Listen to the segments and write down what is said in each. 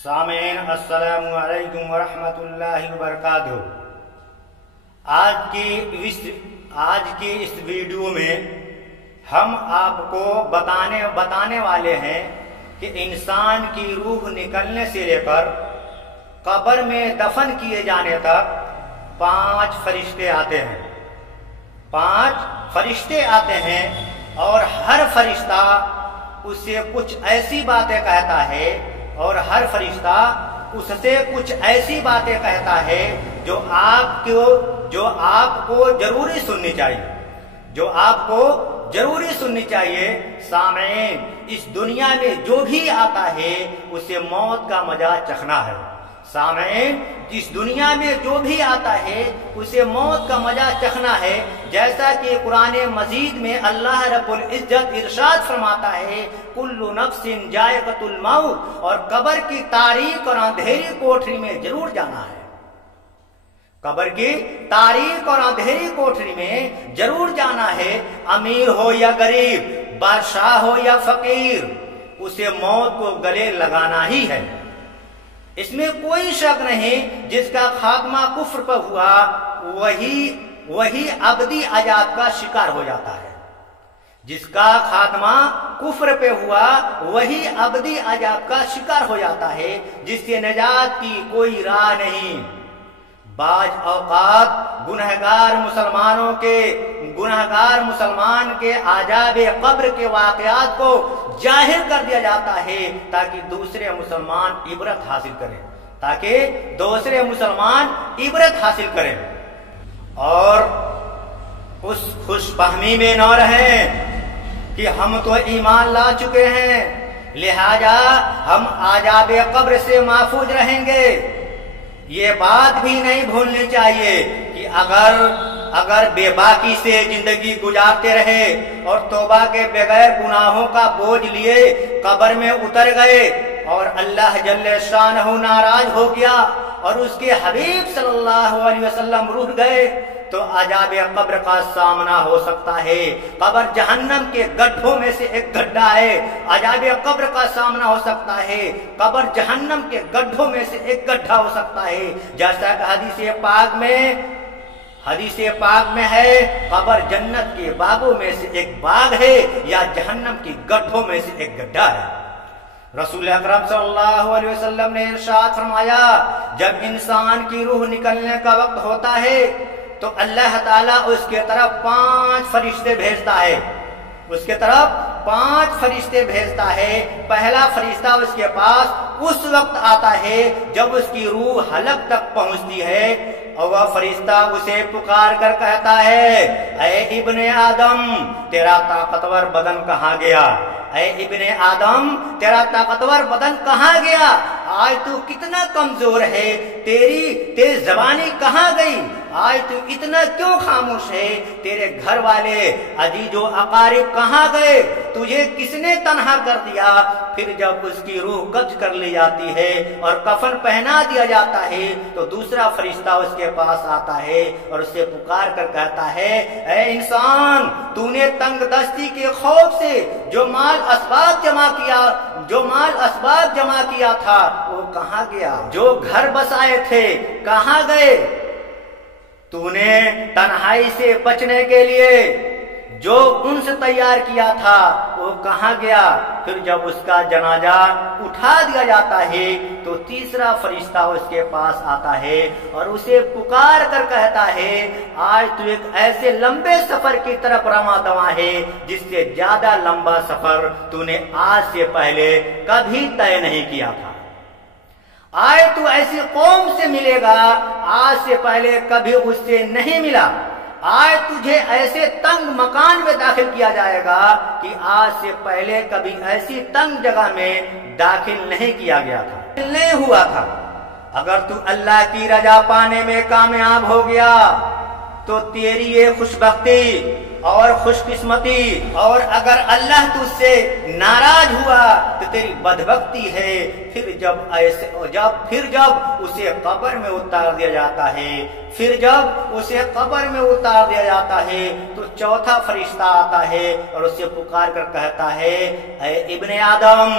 सामीन अस्सलामु अलैकुम वरहमतुल्लाहि वबरकातुहू। आज की इस वीडियो में हम आपको बताने वाले हैं कि इंसान की रूह निकलने से लेकर कब्र में दफन किए जाने तक 5 फरिश्ते आते हैं। 5 फरिश्ते आते हैं और हर फरिश्ता उससे कुछ ऐसी बातें कहता है और हर फरिश्ता उससे कुछ ऐसी बातें कहता है जो आपको जरूरी सुननी चाहिए। सामीन, इस दुनिया में जो भी आता है उसे मौत का मजा चखना है। सामीन, इस दुनिया में जो भी आता है उसे मौत का मजा चखना है। जैसा कि कुरान मजीद में अल्लाह रब्बुल इज्जत इरशाद फरमाता है, कुल्लु नफ्सिन जायकतुल मौत, और कब्र की तारीक और अंधेरी कोठरी में जरूर जाना है। कब्र की तारीक और अंधेरी कोठरी में जरूर जाना है। अमीर हो या गरीब, बादशाह हो या फकीर, उसे मौत को गले लगाना ही है। इसमें कोई शक नहीं। जिसका खात्मा कुफ्र पर हुआ वही अबदी अजाब का शिकार हो जाता है। जिसका खात्मा कुफ्र पे हुआ वही अबदी अजाब का शिकार हो जाता है, जिससे निजात की कोई राह नहीं। बाज औकात गुनहगार मुसलमान के आजाबे कब्र के वाकयात को जाहिर कर दिया जाता है ताकि दूसरे मुसलमान इबरत हासिल करें और उस खुशफहमी में न रहें कि हम तो ईमान ला चुके हैं, लिहाजा हम आजाबे कब्र से महफूज रहेंगे। ये बात भी नहीं भूलनी चाहिए कि अगर बेबाकी से जिंदगी गुजारते रहे और तौबा के बगैर गुनाहों का बोझ लिए कब्र में उतर गए और अल्लाह जल्ले शानहू नाराज हो गया और उसके हबीब सल्लल्लाहु अलैहि वसल्लम रूठ गए, तो अजाब कब्र का सामना हो सकता है। कब्र जहन्नम के गड्ढों में से एक गड्ढा है। अजाब कब्र का सामना हो सकता है। कब्र जहन्नम के गड्ढों में से एक गड्ढा हो सकता है। जैसा कि हदीस पाक में है, कब्र जन्नत के बागों में से एक बाग है या जहन्नम के गड्ढों में से एक गड्ढा है। रसूल अकरम सल्लल्लाहु अलैहि वसल्लम ने इरशाद फरमाया, जब इंसान की रूह निकलने का वक्त होता है तो अल्लाह ताला उसके तरफ 5 फरिश्ते भेजता है। पहला फरिश्ता उसके पास उस वक्त आता है जब उसकी रूह हलक तक पहुंचती है और वह फरिश्ता उसे पुकार कर कहता है, ऐ इब्ने आदम, तेरा ताकतवर बदन कहाँ गया? ऐ इब्ने आदम, तेरा ताकतवर बदन कहाँ गया? आज तू कितना कमजोर है, तेरी जबानी कहाँ गई? आज तू इतना क्यों खामोश है? तेरे घर वाले अजीजो अकारिब कहाँ गए? तुझे किसने तन्हा कर दिया? फिर जब उसकी रूह कब्ज कर ली जाती है और कफन पहना दिया जाता है तो दूसरा फरिश्ता उसके पास आता है और उससे पुकार कर कहता है, ऐ इंसान, तूने तंग दस्ती के खौफ से जो माल असबाब जमा किया था वो कहाँ गया? जो घर बसाए थे कहाँ गए? तूने तन्हाई से बचने के लिए जो उनसे तैयार किया था वो कहाँ गया? फिर जब उसका जनाजा उठा दिया जाता है तो तीसरा फरिश्ता उसके पास आता है और उसे पुकार कर कहता है, आज तू एक ऐसे लंबे सफर की तरफ रवा दवा है जिससे ज्यादा लंबा सफर तूने आज से पहले कभी तय नहीं किया था। आज तू ऐसी कौम से मिलेगा आज से पहले कभी उससे नहीं मिला। आज तुझे ऐसे तंग मकान में दाखिल किया जाएगा कि आज से पहले कभी ऐसी तंग जगह में दाखिल नहीं किया गया था, नहीं हुआ था। अगर तू अल्लाह की रजा पाने में कामयाब हो गया तो तेरी ये खुशबख्ती और खुशकिस्मती, और अगर अल्लाह तुझसे नाराज हुआ तो तेरी बदबख्ती है। फिर जब उसे कब्र में उतार दिया जाता है तो चौथा फरिश्ता आता है और उससे पुकार कर कहता है, ऐ इब्ने आदम,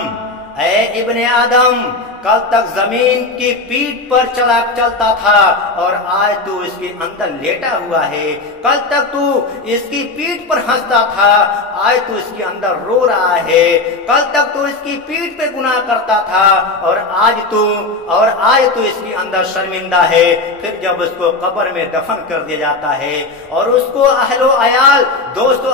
कल तक जमीन की पीठ पर चलता था और आज तू इसके अंदर लेटा हुआ है। कल तक तू इसकी पीठ पर हंसता था, आज तू इसके अंदर रो रहा है। कल तक तू इसकी पीठ पे गुनाह करता था और आज तू इसके अंदर शर्मिंदा है। फिर जब उसको कब्र में दफन कर दिया जाता है और उसको अहलो अयाल, दोस्तों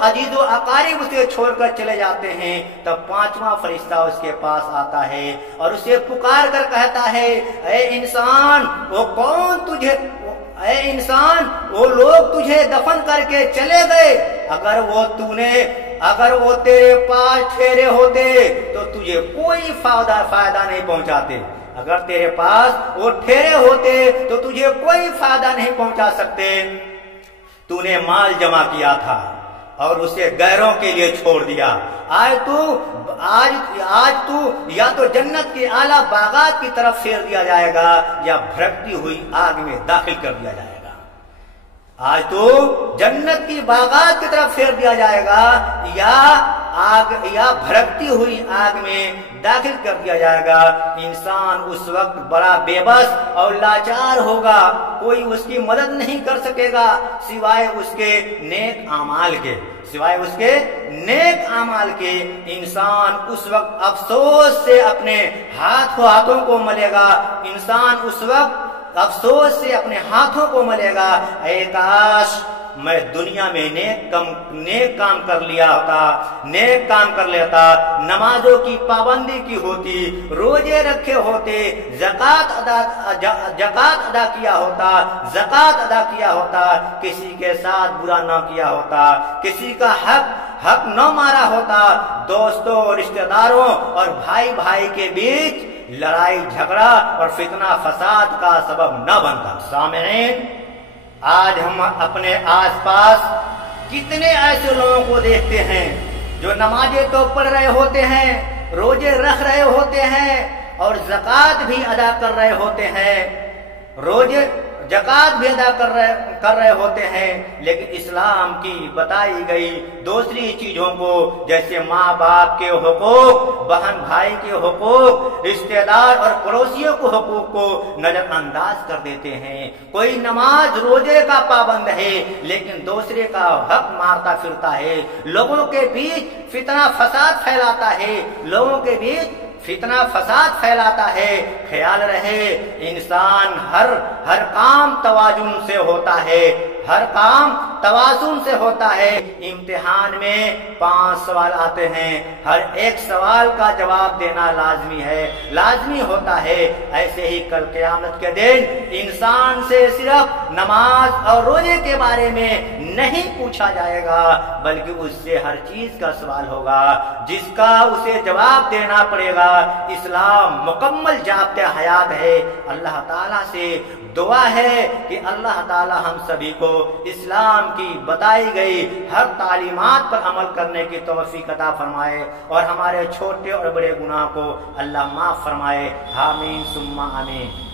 अजीजो अकारिब उसे छोड़कर चले जाते हैं, तब पांचवा फरिश्ता उसके पास आता है और उसे पुकार कर कहता है, ऐ इंसान, वो लोग तुझे दफन करके चले गए। अगर वो तेरे पास ठहरे होते तो तुझे कोई फायदा नहीं पहुंचाते। अगर तेरे पास वो ठहरे होते तो तुझे कोई फायदा नहीं पहुंचा सकते। तूने माल जमा किया था और उसे गैरों के लिए छोड़ दिया। आज तू या तो जन्नत के आला बागात की तरफ फेर दिया जाएगा या भड़कती हुई आग में दाखिल कर दिया जाएगा। आज तो जन्नत की बागात की तरफ फेर दिया जाएगा या भड़कती हुई आग में दाखिल कर दिया जाएगा। इंसान उस वक्त बड़ा बेबस और लाचार होगा, कोई उसकी मदद नहीं कर सकेगा सिवाय उसके नेक आमाल के। इंसान उस वक्त अफसोस से अपने हाथों को मलेगा। इंसान उस वक्त अफसोस से अपने हाथों को मलेगा, ऐ काश मैं दुनिया में नेक काम कर लेता, नमाजों की पाबंदी की होती, रोजे रखे होते, जकात अदा किया होता, किसी के साथ बुरा न किया होता, किसी का हक न मारा होता, दोस्तों, रिश्तेदारों और भाई के बीच लड़ाई झगड़ा और फितना फसाद का सबब न बनता। सामईन, आज हम अपने आसपास कितने ऐसे लोगों को देखते हैं जो नमाजें तो पढ़ रहे होते हैं, रोजे रख रहे होते हैं और ज़कात भी अदा कर रहे होते हैं, ज़कात भी अदा कर रहे होते हैं, लेकिन इस्लाम की बताई गई दूसरी चीजों को, जैसे माँ बाप के हुकूक, बहन भाई के हुकूक, रिश्तेदार और पड़ोसियों के हुकूक को नजरअंदाज कर देते हैं। कोई नमाज रोजे का पाबंद है लेकिन दूसरे का हक मारता फिरता है, लोगों के बीच फितना फसाद फैलाता है। ख्याल रहे, इंसान हर काम तवाजुन से होता है। इम्तिहान में 5 सवाल आते हैं, हर एक सवाल का जवाब देना लाजमी होता है। ऐसे ही कल क़यामत के दिन इंसान से सिर्फ नमाज और रोजे के बारे में नहीं पूछा जाएगा, बल्कि उससे हर चीज का सवाल होगा जिसका उसे जवाब देना पड़ेगा। इस्लाम मुकम्मल जाब्ते हयात है। अल्लाह ताला से दुआ है कि अल्लाह ताला हम सभी को इस्लाम की बताई गई हर तालीमात पर अमल करने की तौफीक अता फरमाए और हमारे छोटे और बड़े गुनाह को अल्लाह माफ फरमाए। आमीन सुम्मा आमीन।